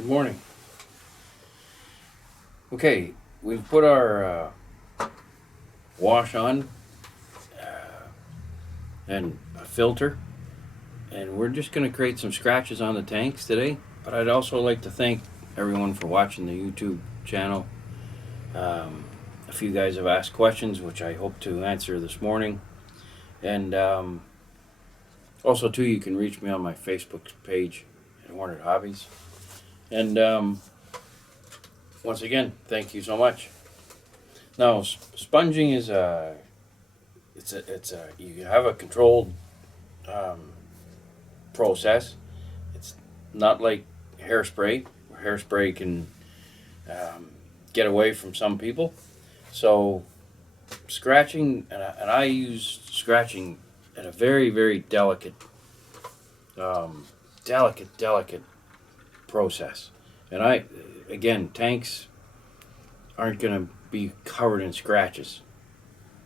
Good morning. Okay, we've put our wash on and a filter, and we're just going to create some scratches on the tanks today. But I'd also like to thank everyone for watching the YouTube channel. A few guys have asked questions, which I hope to answer this morning. And also, too, you can reach me on my Facebook page at Hornet Hobbies. And once again, thank you so much. Now, sponging is you have a controlled process. It's not like hairspray. Hairspray can get away from some people. So scratching, and I use scratching at a very, very delicate process. And again, tanks aren't going to be covered in scratches.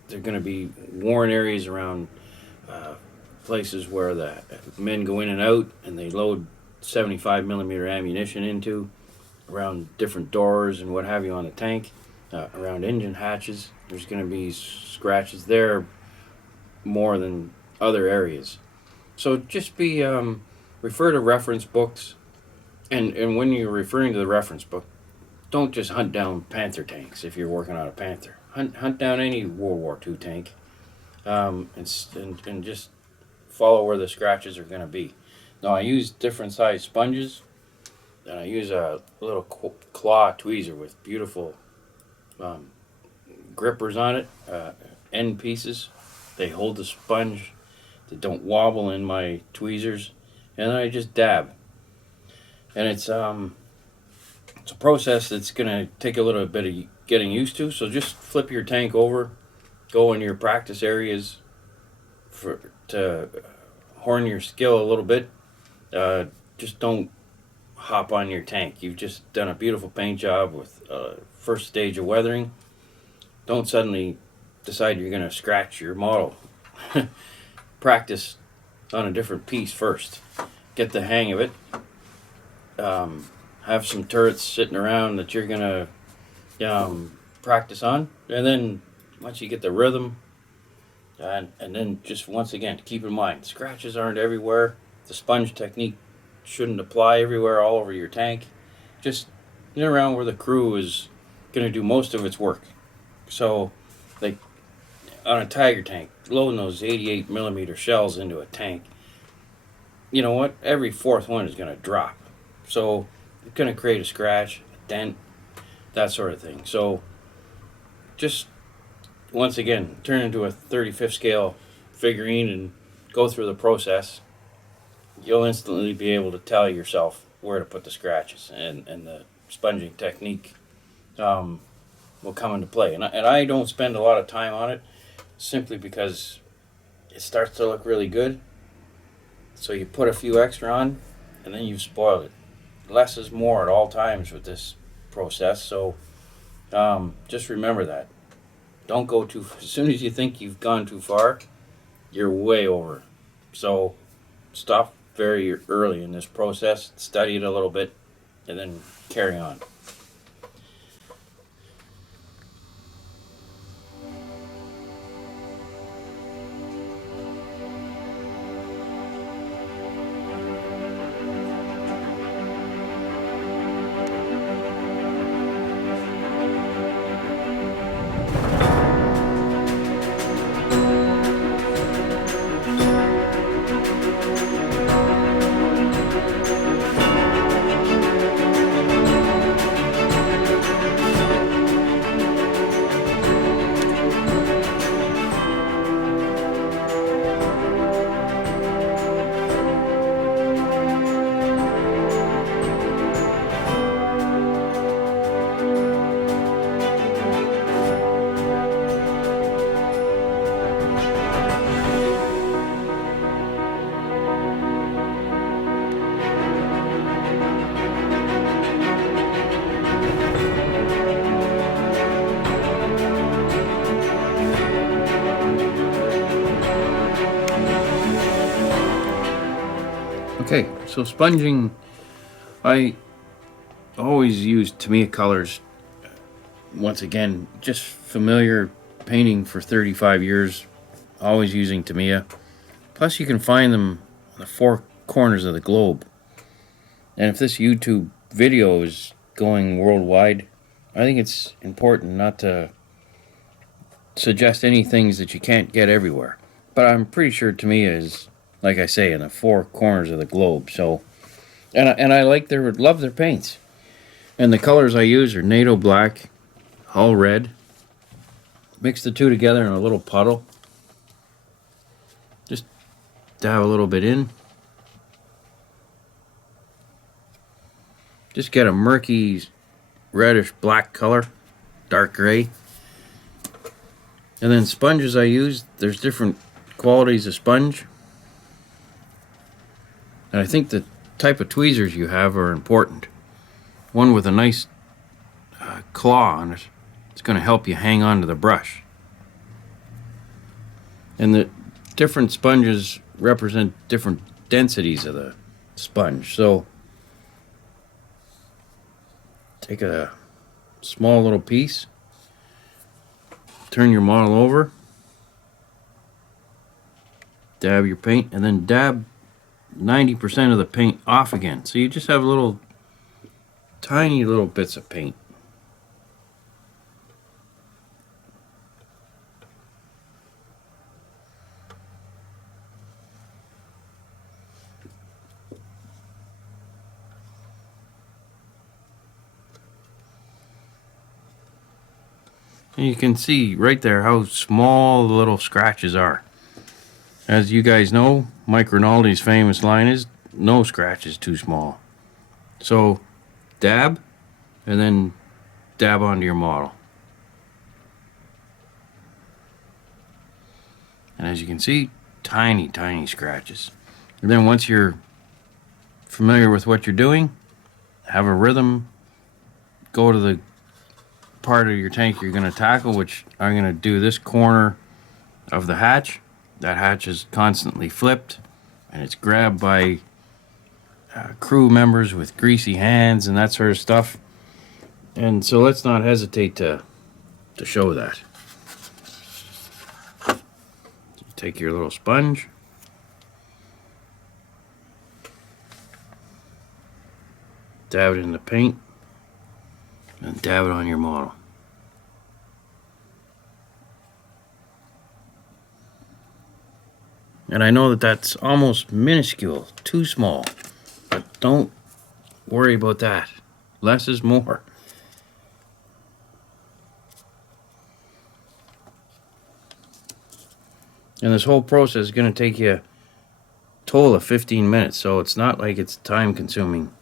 They're going to be worn areas around places where the men go in and out and they load 75 millimeter ammunition into, around different doors and what have you on the tank, around engine hatches. There's going to be scratches there more than other areas. So just refer to reference books, and when you're referring to the reference book, don't just hunt down Panther tanks if you're working on a Panther. Hunt down any World War II tank, and just follow where the scratches are going to be. Now I use different size sponges, and I use a little claw tweezer with beautiful grippers on it, end pieces. They hold the sponge. They don't wobble in my tweezers, and then I just dab. And it's a process that's going to take a little bit of getting used to. So just flip your tank over, go in your practice areas to hone your skill a little bit. Just don't hop on your tank. You've just done a beautiful paint job with first stage of weathering. Don't suddenly decide you're going to scratch your model. Practice on a different piece first. Get the hang of it. Have some turrets sitting around that you're going to practice on. And then once you get the rhythm, and then just once again, keep in mind, scratches aren't everywhere. The sponge technique shouldn't apply everywhere, all over your tank. Just around where the crew is going to do most of its work. So, like on a Tiger tank, loading those 88 millimeter shells into a tank, you know what? Every fourth one is going to drop. So it's going to create a scratch, a dent, that sort of thing. So just once again, turn into a 35th scale figurine and go through the process. You'll instantly be able to tell yourself where to put the scratches, and the sponging technique will come into play. And I don't spend a lot of time on it simply because it starts to look really good. So you put a few extra on and then you've spoiled it. Less is more at all times with this process. So just remember that. Don't go too as soon as you think you've gone too far, you're way over. So stop very early in this process, study it a little bit, and then carry on. Okay, so sponging, I always used Tamiya colors. Once again, just familiar painting for 35 years, always using Tamiya. Plus, you can find them on the four corners of the globe. And if this YouTube video is going worldwide, I think it's important not to suggest any things that you can't get everywhere. But I'm pretty sure Tamiya is, like I say, in the four corners of the globe. So, and I love their paints. And the colors I use are NATO black, hull red. Mix the two together in a little puddle. Just dab a little bit in. Just get a murky reddish black color, dark gray. And then sponges I use, there's different qualities of sponge. And I think the type of tweezers you have are important. One with a nice claw on it, it's going to help you hang on to the brush. And the different sponges represent different densities of the sponge. So take a small little piece, turn your model over, dab your paint, and then dab 90% of the paint off again. So you just have little, tiny little bits of paint. And you can see right there how small the little scratches are. As you guys know, Mike Rinaldi's famous line is, no scratch is too small. So dab, and then dab onto your model. And as you can see, tiny, tiny scratches. And then once you're familiar with what you're doing, have a rhythm, go to the part of your tank you're going to tackle, which I'm going to do this corner of the hatch. That hatch is constantly flipped, and it's grabbed by crew members with greasy hands and that sort of stuff. And so let's not hesitate to show that. You take your little sponge, dab it in the paint, and dab it on your model. And I know that that's almost minuscule, too small, but don't worry about that. Less is more. And this whole process is going to take you a total of 15 minutes, so it's not like it's time consuming.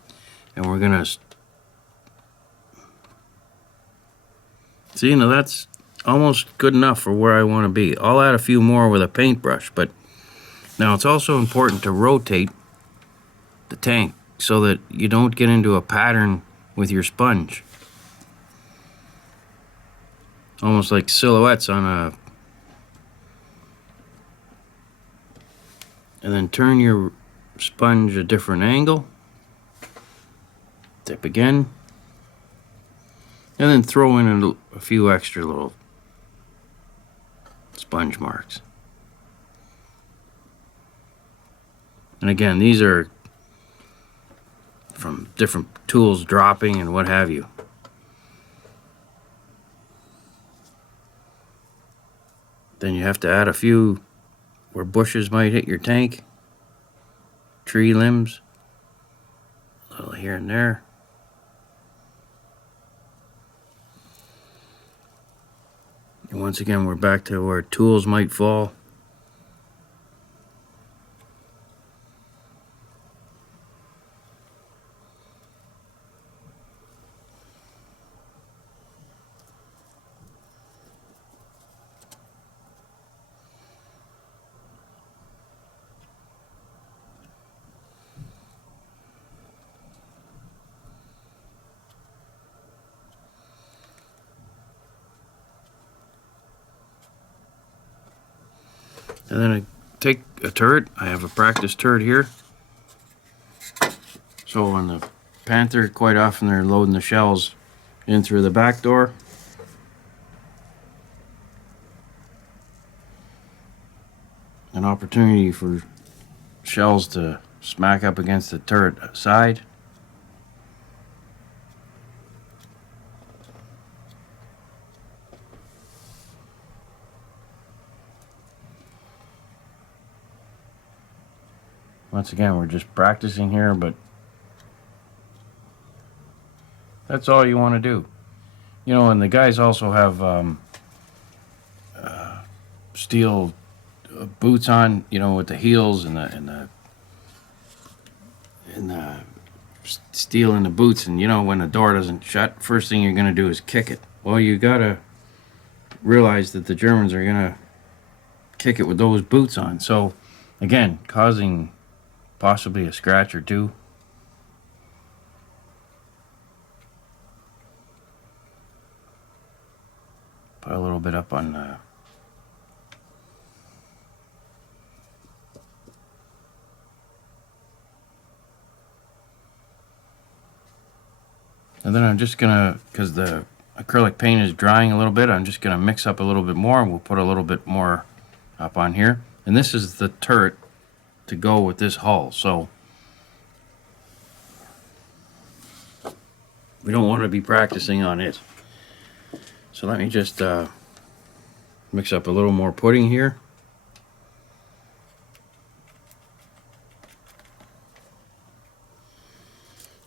And we're going to see, now that's almost good enough for where I want to be. I'll add a few more with a paintbrush, but now it's also important to rotate the tank so that you don't get into a pattern with your sponge. Almost like silhouettes on a... And then turn your sponge a different angle. Dip again. And then throw in a few extra little sponge marks. And again, these are from different tools dropping and what have you. Then you have to add a few where bushes might hit your tank, tree limbs, a little here and there. And once again, we're back to where tools might fall. And then I take a turret. I have a practice turret here. So when the Panther, quite often they're loading the shells in through the back door. An opportunity for shells to smack up against the turret side. Once again, we're just practicing here, but that's all you want to do. You know, and the guys also have steel boots on, you know, with the heels and the steel in the boots. And you know, when the door doesn't shut, first thing you're going to do is kick it. Well, you got to realize that the Germans are going to kick it with those boots on. So, again, causing possibly a scratch or two. Put a little bit up on and then I'm just gonna, because the acrylic paint is drying a little bit, I'm just gonna mix up a little bit more, and we'll put a little bit more up on here. And this is the turret to go with this hull, so we don't want to be practicing on it. So let me just mix up a little more pudding here.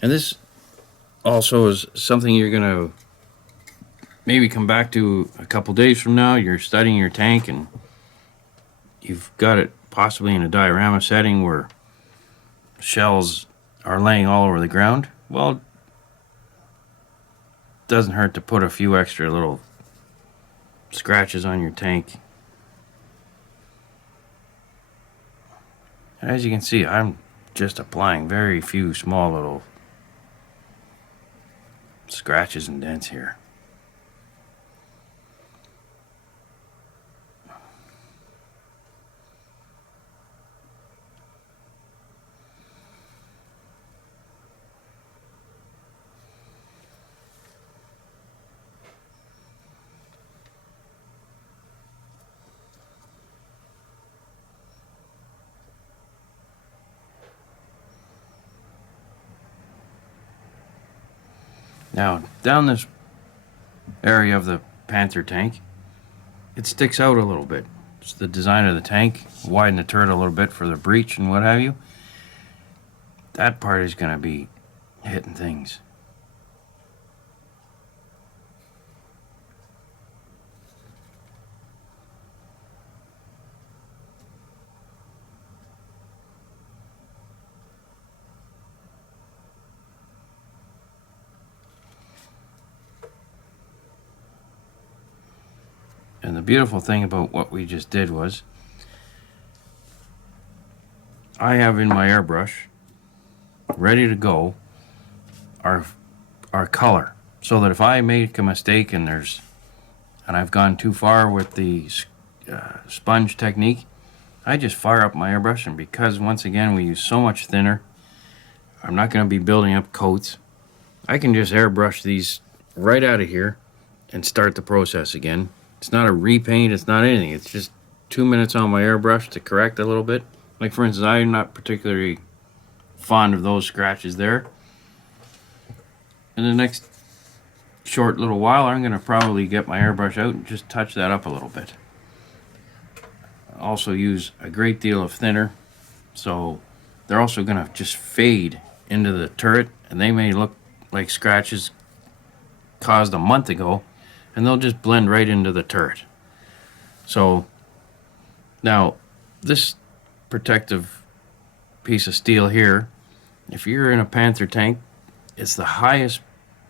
And this also is something you're going to maybe come back to a couple days from now. You're studying your tank and you've got it possibly in a diorama setting where shells are laying all over the ground. Well, it doesn't hurt to put a few extra little scratches on your tank. And as you can see, I'm just applying very few small little scratches and dents here. Now, down this area of the Panther tank, it sticks out a little bit. It's the design of the tank, widen the turret a little bit for the breech and what have you. That part is going to be hitting things. And the beautiful thing about what we just did was, I have in my airbrush, ready to go, our color. So that if I make a mistake and I've gone too far with the sponge technique, I just fire up my airbrush, and because once again we use so much thinner, I'm not going to be building up coats. I can just airbrush these right out of here and start the process again. It's not a repaint, it's not anything. It's just 2 minutes on my airbrush to correct a little bit. Like for instance, I'm not particularly fond of those scratches there. In the next short little while, I'm going to probably get my airbrush out and just touch that up a little bit. I also use a great deal of thinner, so they're also going to just fade into the turret, and they may look like scratches caused a month ago, and they'll just blend right into the turret. So now this protective piece of steel here, if you're in a Panther tank, it's the highest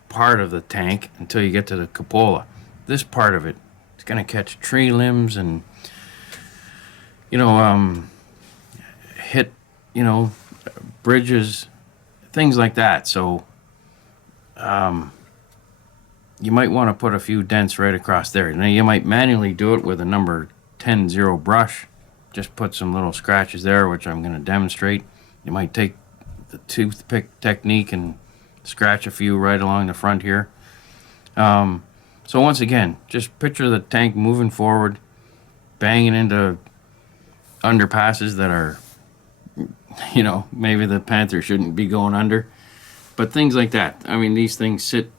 part of the tank until you get to the cupola. This part of it is going to catch tree limbs and hit bridges, things like that. So you might want to put a few dents right across there. Now you might manually do it with a number 10-0 brush. Just put some little scratches there, which I'm going to demonstrate. You might take the toothpick technique and scratch a few right along the front here. So once again, just picture the tank moving forward, banging into underpasses that are, maybe the Panther shouldn't be going under, but things like that. I mean, these things sit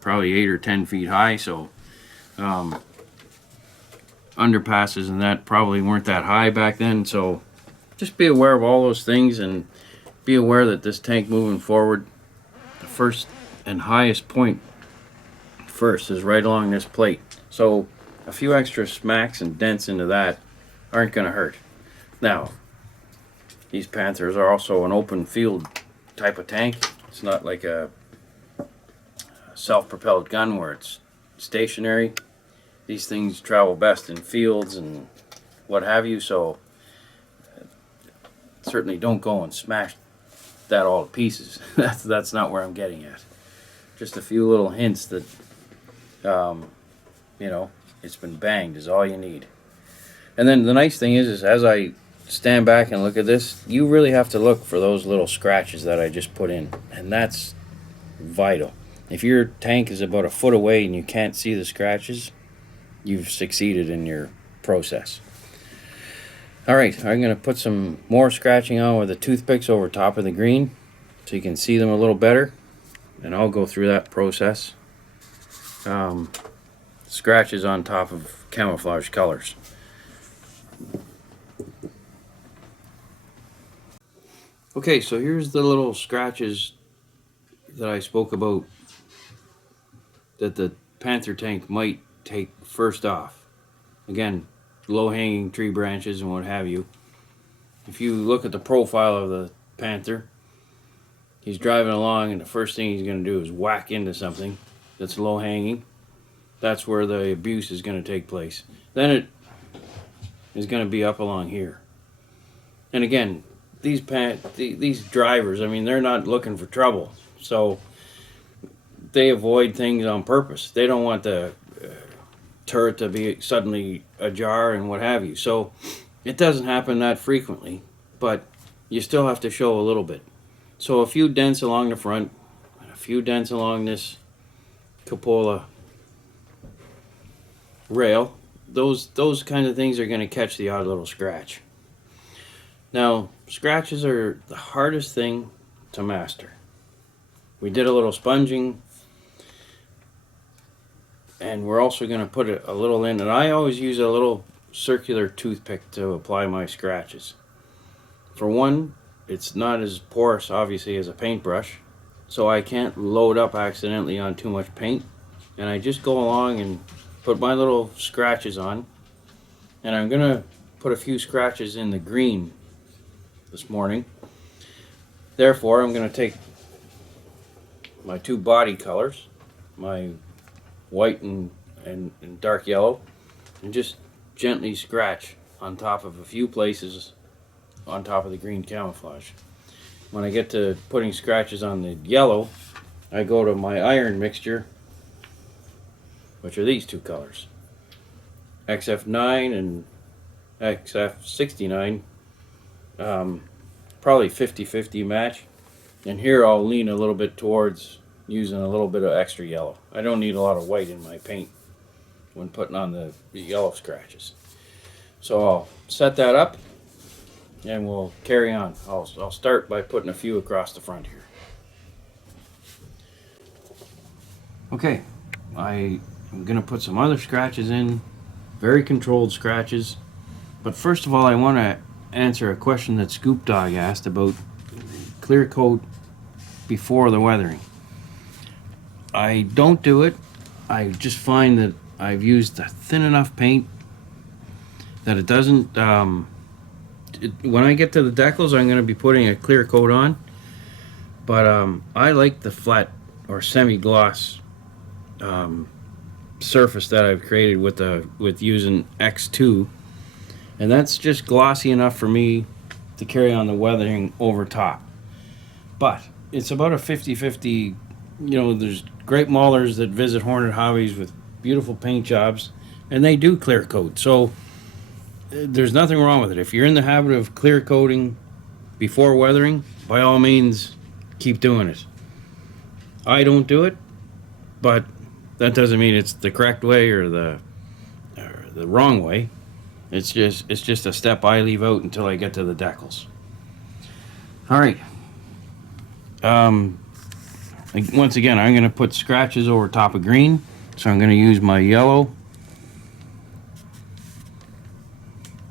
probably 8 or 10 feet high, so underpasses and that probably weren't that high back then. So just be aware of all those things, and be aware that this tank moving forward, the first and highest point first is right along this plate. So a few extra smacks and dents into that aren't going to hurt. Now, these Panthers are also an open field type of tank. It's not like a self-propelled gun where it's stationary. These things travel best in fields and what have you, so certainly don't go and smash that all to pieces. That's not where I'm getting at. Just a few little hints that it's been banged is all you need. And then the nice thing is as I stand back and look at this, you really have to look for those little scratches that I just put in, and that's vital. If your tank is about a foot away and you can't see the scratches, you've succeeded in your process. Alright, I'm going to put some more scratching on with the toothpicks over top of the green so you can see them a little better, and I'll go through that process. Scratches on top of camouflage colors. Okay, so here's the little scratches that I spoke about that the Panther tank might take first off. Again, low-hanging tree branches and what have you. If you look at the profile of the Panther, he's driving along and the first thing he's going to do is whack into something that's low-hanging. That's where the abuse is going to take place. Then it is going to be up along here. And again, these drivers, I mean, they're not looking for trouble. So they avoid things on purpose. They don't want the turret to be suddenly ajar and what have you. So it doesn't happen that frequently, but you still have to show a little bit. So a few dents along the front, and a few dents along this cupola rail. Those kind of things are going to catch the odd little scratch. Now, scratches are the hardest thing to master. We did a little sponging, and we're also going to put a little in, and I always use a little circular toothpick to apply my scratches. For one, it's not as porous obviously as a paintbrush, so I can't load up accidentally on too much paint, and I just go along and put my little scratches on. And I'm going to put a few scratches in the green this morning. Therefore, I'm going to take my two body colors, my white and dark yellow, and just gently scratch on top of a few places on top of the green camouflage. When I get to putting scratches on the yellow, I go to my iron mixture, which are these two colors, XF9 and XF69, probably 50-50 match. And here I'll lean a little bit towards using a little bit of extra yellow. I don't need a lot of white in my paint when putting on the yellow scratches. So I'll set that up and we'll carry on. I'll start by putting a few across the front here. Okay, I'm going to put some other scratches in, very controlled scratches. But first of all, I want to answer a question that Scoop Dog asked about clear coat before the weathering. I don't do it. I just find that I've used a thin enough paint that it doesn't, when I get to the decals, I'm going to be putting a clear coat on, but I like the flat or semi-gloss surface that I've created with using X2, and that's just glossy enough for me to carry on the weathering over top. But it's about a 50-50. There's great maulers that visit Hornet Hobbies with beautiful paint jobs, and they do clear coat. So there's nothing wrong with it. If you're in the habit of clear coating before weathering, by all means, keep doing it. I don't do it, but that doesn't mean it's the correct way or the wrong way. It's just a step I leave out until I get to the decals. All right. Once again, I'm going to put scratches over top of green, so I'm going to use my yellow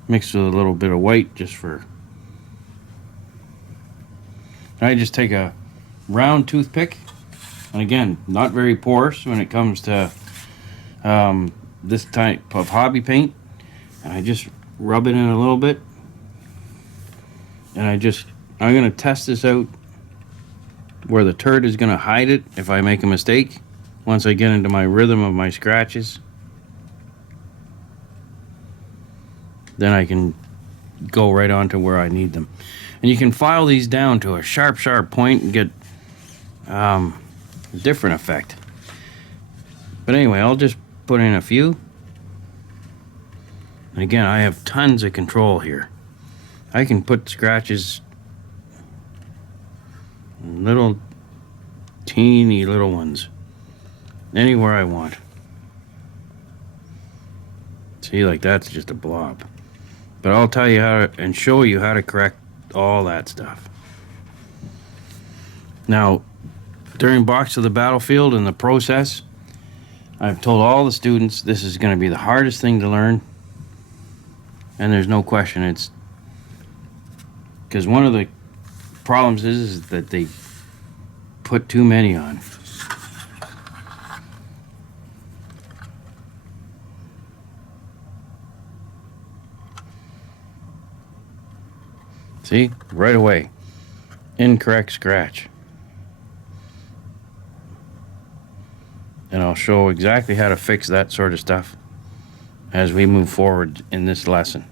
mixed with a little bit of white just for. I just take a round toothpick, and again, not very porous when it comes to this type of hobby paint, and I just rub it in a little bit, and I'm going to test this out where the turd is going to hide it if I make a mistake. Once I get into my rhythm of my scratches, then I can go right on to where I need them. And you can file these down to a sharp point and get a different effect. But anyway, I'll just put in a few. And again, I have tons of control here. I can put scratches, little teeny little ones, anywhere I want. See, like that's just a blob. But I'll tell you how to, and show you how to correct all that stuff. Now, during Box of the Battlefield and the process, I've told all the students this is going to be the hardest thing to learn. And there's no question, it's because one of the problems is that they put too many on. See, right away, incorrect scratch. And I'll show exactly how to fix that sort of stuff as we move forward in this lesson.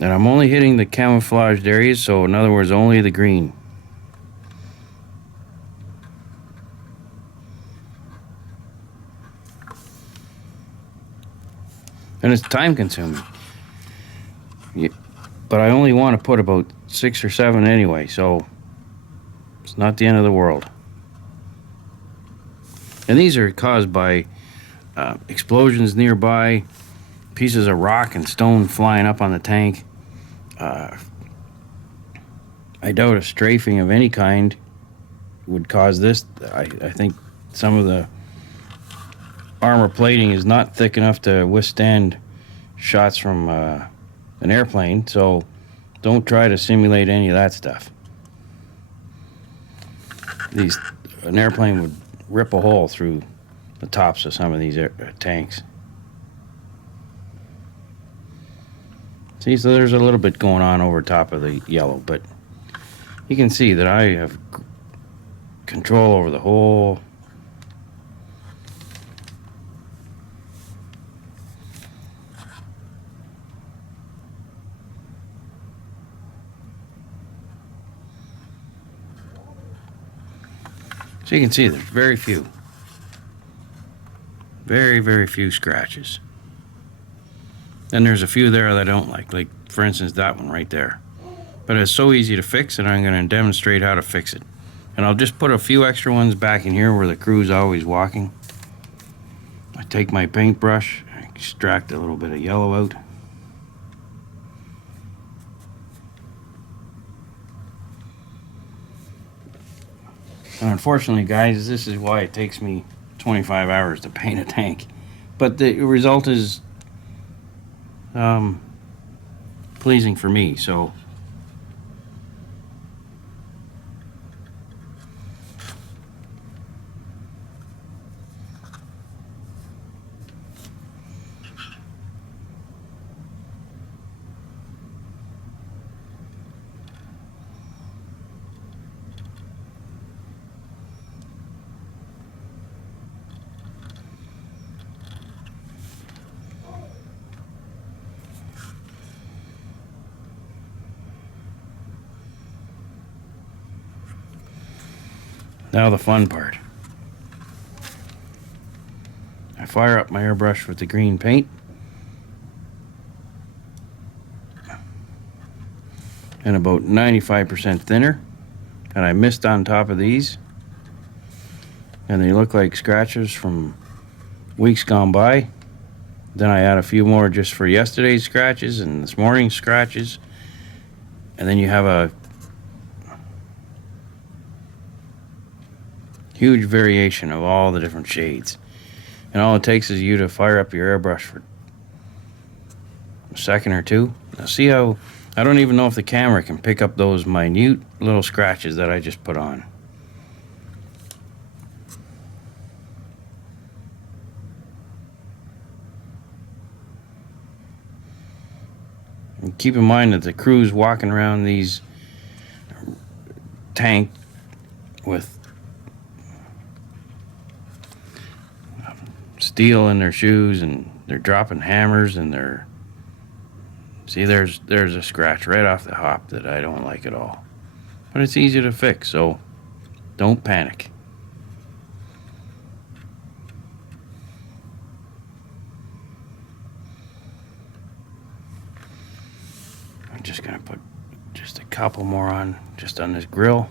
And I'm only hitting the camouflaged areas, so in other words, only the green. And it's time consuming. But I only want to put about 6 or 7 anyway, so it's not the end of the world. And these are caused by explosions nearby, pieces of rock and stone flying up on the tank. I doubt a strafing of any kind would cause this. I think some of the armor plating is not thick enough to withstand shots from an airplane, so don't try to simulate any of that stuff. An airplane would rip a hole through the tops of some of these tanks. See, so there's a little bit going on over top of the yellow, but you can see that I have control over the whole. So you can see there's very few. Very few scratches. And there's a few there that I don't like for instance that one right there. But it's so easy to fix, and I'm going to demonstrate how to fix it. And I'll just put a few extra ones back in here where the crew's always walking. I take my paintbrush, extract a little bit of yellow out. And unfortunately, guys, this is why it takes me 25 hours to paint a tank. But the result is pleasing for me, so now the fun part. I fire up my airbrush with the green paint, and about 95% thinner, and I missed on top of these, and they look like scratches from weeks gone by. Then I add a few more just for yesterday's scratches and this morning's scratches, and then you have a huge variation of all the different shades. And all it takes is you to fire up your airbrush for a second or two. Now see how I don't even know if the camera can pick up those minute little scratches that I just put on. And keep in mind that the crew's walking around these tank with steel in their shoes, and they're dropping hammers, and they're see there's a scratch right off the hop that I don't like at all. But it's easy to fix, so don't panic. I'm just gonna put just a couple more on just on this grill.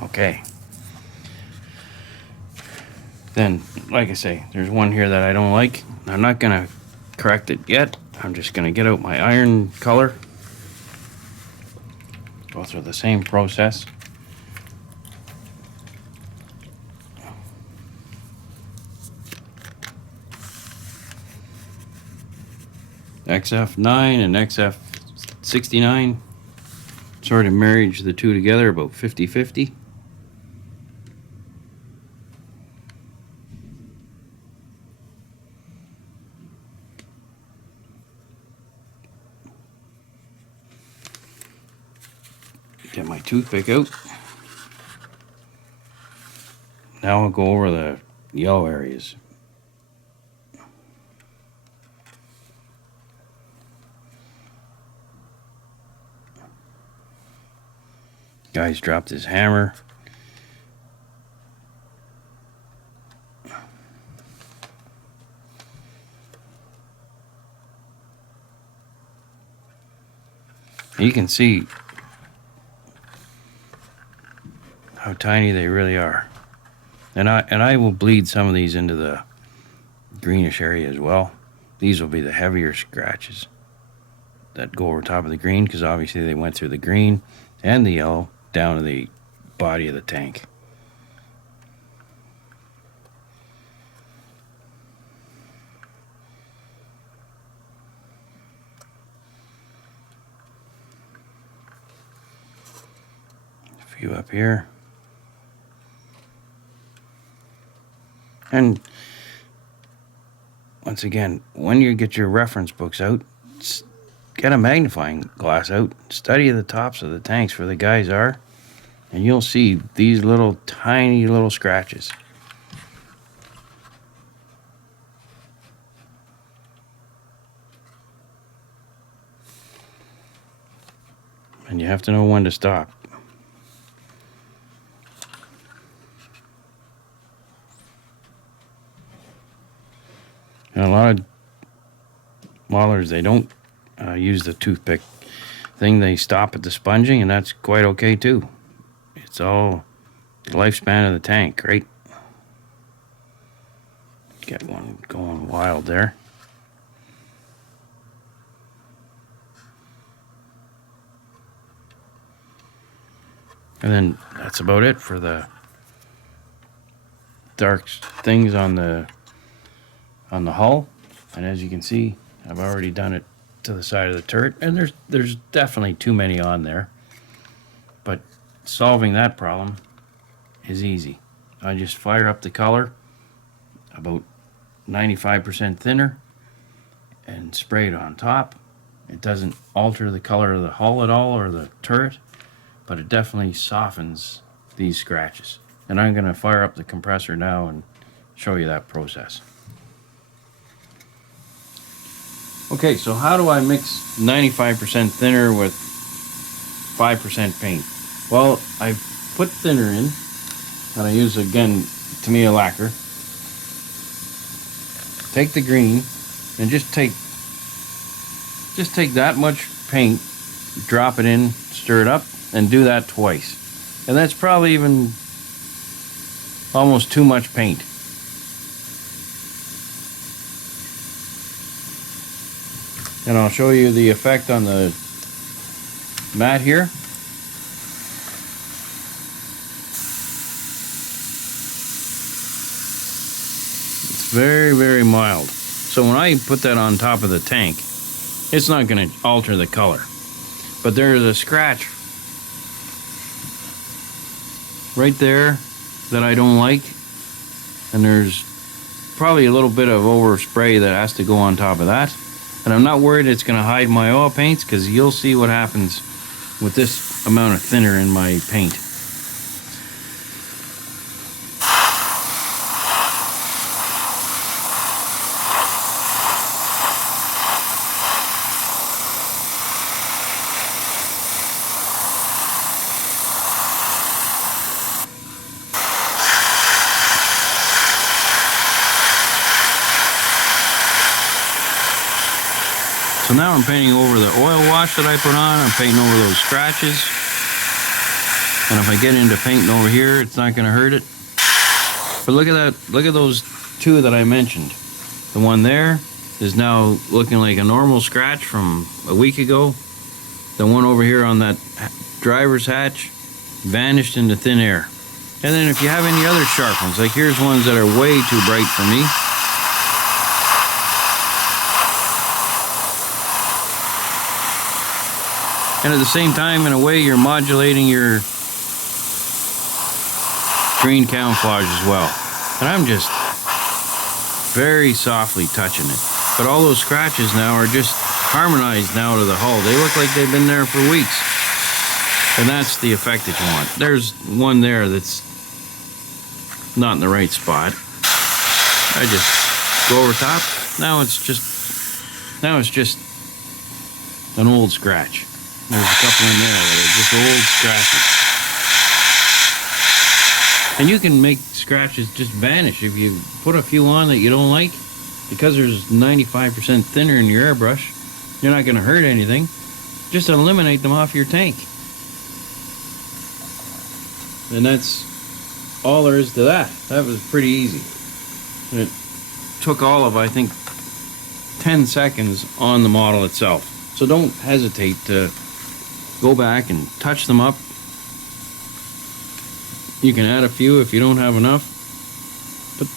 Okay. Then, like I say, there's one here that I don't like. I'm not gonna correct it yet. I'm just gonna get out my iron color. Go through the same process. XF9 and XF69. Sort of marriage the two together about 50-50. Get my toothpick out. Now I'll go over the yellow areas. Guy's dropped his hammer. You can see how tiny they really are. And I will bleed some of these into the greenish area as well. These will be the heavier scratches that go over top of the green, because obviously they went through the green and the yellow down to the body of the tank. A few up here. And once again, when you get your reference books out, get a magnifying glass out, study the tops of the tanks where the guys are, and you'll see these little tiny little scratches. And you have to know when to stop. And a lot of modelers, they don't use the toothpick thing. They stop at the sponging, and that's quite okay too. It's all the lifespan of the tank, right? Get one going wild there. And then that's about it for the dark things on the hull. And as you can see, I've already done it to the side of the turret, and there's definitely too many on there, but solving that problem is easy. I just fire up the color about 95% thinner and spray it on top. It doesn't alter the color of the hull at all or the turret, but it definitely softens these scratches. And I'm going to fire up the compressor now and show you that process. Okay, so how do I mix 95% thinner with 5% paint? Well, I've put thinner in, and I use again Tamiya lacquer. Take the green and just take that much paint, drop it in, stir it up, and do that twice. And that's probably even almost too much paint. And I'll show you the effect on the mat here. It's very, very mild. So when I put that on top of the tank, it's not going to alter the color. But there's a scratch right there that I don't like. And there's probably a little bit of overspray that has to go on top of that. And I'm not worried it's going to hide my oil paints, because you'll see what happens with this amount of thinner in my paint. So now I'm painting over the oil wash that I put on. I'm painting over those scratches. And if I get into painting over here, it's not going to hurt it. But look at that. Look at those two that I mentioned. The one there is now looking like a normal scratch from a week ago. The one over here on that driver's hatch vanished into thin air. And then if you have any other sharp ones, like here's ones that are way too bright for me. And at the same time, in a way, you're modulating your green camouflage as well. And I'm just very softly touching it. But all those scratches now are just harmonized now to the hull. They look like they've been there for weeks. And that's the effect that you want. There's one there that's not in the right spot. I just go over top. Now it's just an old scratch. There's a couple in there that are just old scratches. And you can make scratches just vanish if you put a few on that you don't like. Because there's 95% thinner in your airbrush, you're not going to hurt anything. Just eliminate them off your tank. And that's all there is to that. That was pretty easy. And it took all of, I think, 10 seconds on the model itself. So don't hesitate to go back and touch them up. You can add a few if you don't have enough. But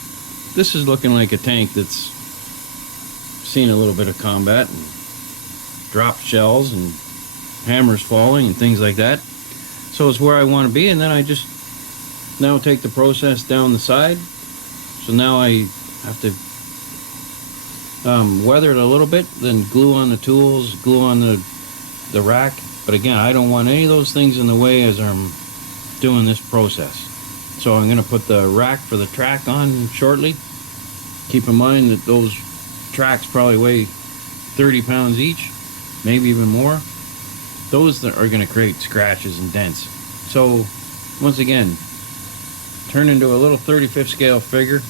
this is looking like a tank that's seen a little bit of combat and dropped shells and hammers falling and things like that. So it's where I want to be, and then I just now take the process down the side. So now I have to weather it a little bit, then glue on the tools, glue on the rack. But again, I don't want any of those things in the way as I'm doing this process. So I'm going to put the rack for the track on shortly. Keep in mind that those tracks probably weigh 30 pounds each, maybe even more. Those that are going to create scratches and dents. So once again, turn into a little 35th scale figure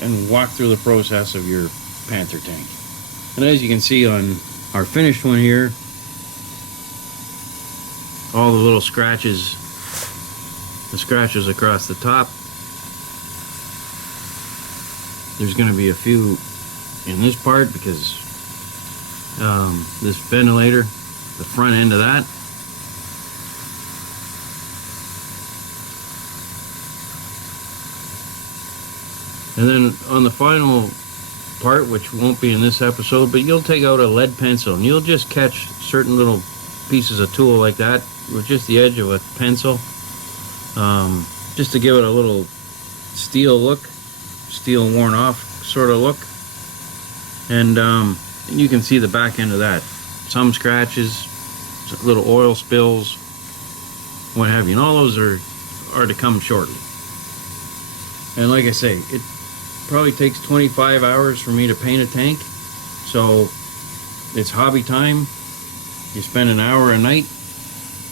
and walk through the process of your Panther tank. And as you can see on our finished one here, all the little scratches, the scratches across the top. There's going to be a few in this part because this ventilator, the front end of that, and then on the final part, which won't be in this episode, but you'll take out a lead pencil and you'll just catch certain little pieces of tool like that with just the edge of a pencil, just to give it a little steel look, steel worn off sort of look. And you can see the back end of that. Some scratches, little oil spills, what have you, and all those are to come shortly. And like I say, it probably takes 25 hours for me to paint a tank, so it's hobby time. You spend an hour a night,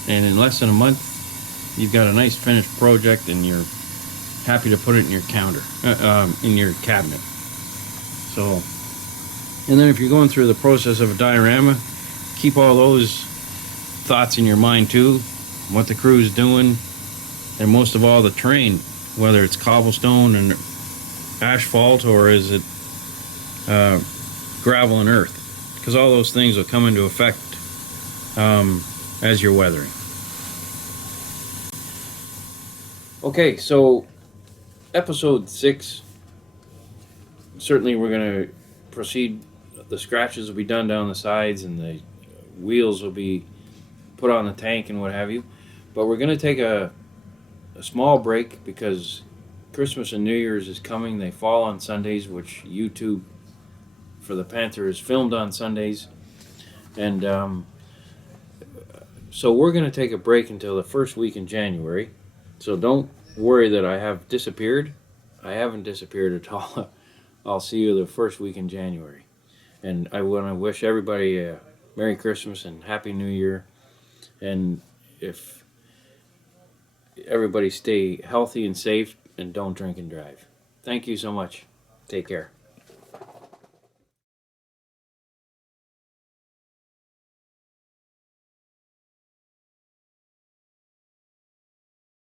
and in less than a month you've got a nice finished project, and you're happy to put it in your in your cabinet. So, and then if you're going through the process of a diorama, keep all those thoughts in your mind too, what the crew's doing, and most of all the terrain, whether it's cobblestone and asphalt, or is it gravel and earth, because all those things will come into effect as you're weathering. Okay, so episode 6, certainly we're going to proceed. The scratches will be done down the sides, and the wheels will be put on the tank and what have you. But we're going to take a small break because Christmas and New Year's is coming. They fall on Sundays, which YouTube for the Panther is filmed on Sundays. And so we're going to take a break until the first week in January. So don't worry that I have disappeared. I haven't disappeared at all. I'll see you the first week in January. And I want to wish everybody a Merry Christmas and Happy New Year. And if everybody stay healthy and safe, and don't drink and drive. Thank you so much. Take care.